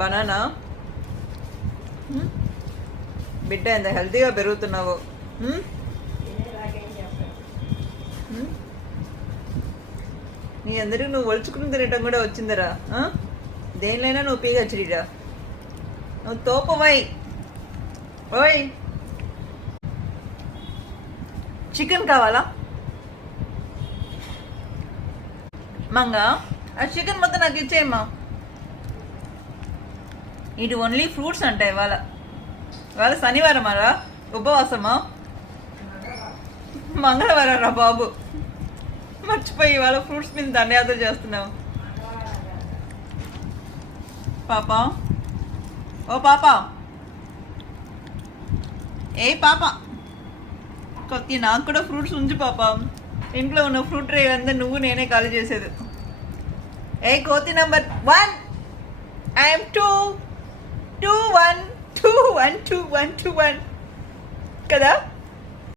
Banana బిడ్డ ఎంత హెల్తీగా పెరుగుతున్నావు. నీ అందరికి నువ్వు ఒలుచుకుని తినటం కూడా వచ్చిందరా. దేనిలైనా నువ్వు పీగచ్చిరా. నువ్వు తోపవై. ఓయ్ చికెన్ కావాలా మంగ? ఆ చికెన్ మొత్తం నాకు ఇచ్చేయమ్మా. ఇది ఓన్లీ ఫ్రూట్స్ అంట. ఇవాళ శనివారం అరా, ఉపవాసమా? మంగళవారం రా బాబు, మర్చిపోయి ఇవాళ ఫ్రూట్స్ మీద దండయాత్ర చేస్తున్నావు. పాప, ఓ పాప, ఏ పాప, కొద్ది నాకు కూడా ఫ్రూట్స్ ఉంచు పాప. ఇంట్లో ఉన్న ఫ్రూట్ ట్రే అంతా నువ్వు నేనే ఖాళీ చేసేది. ఏ కోతి నంబర్ 1, ఐఎమ్ 2, 2 1 2 1 2 1 2 1 కదా.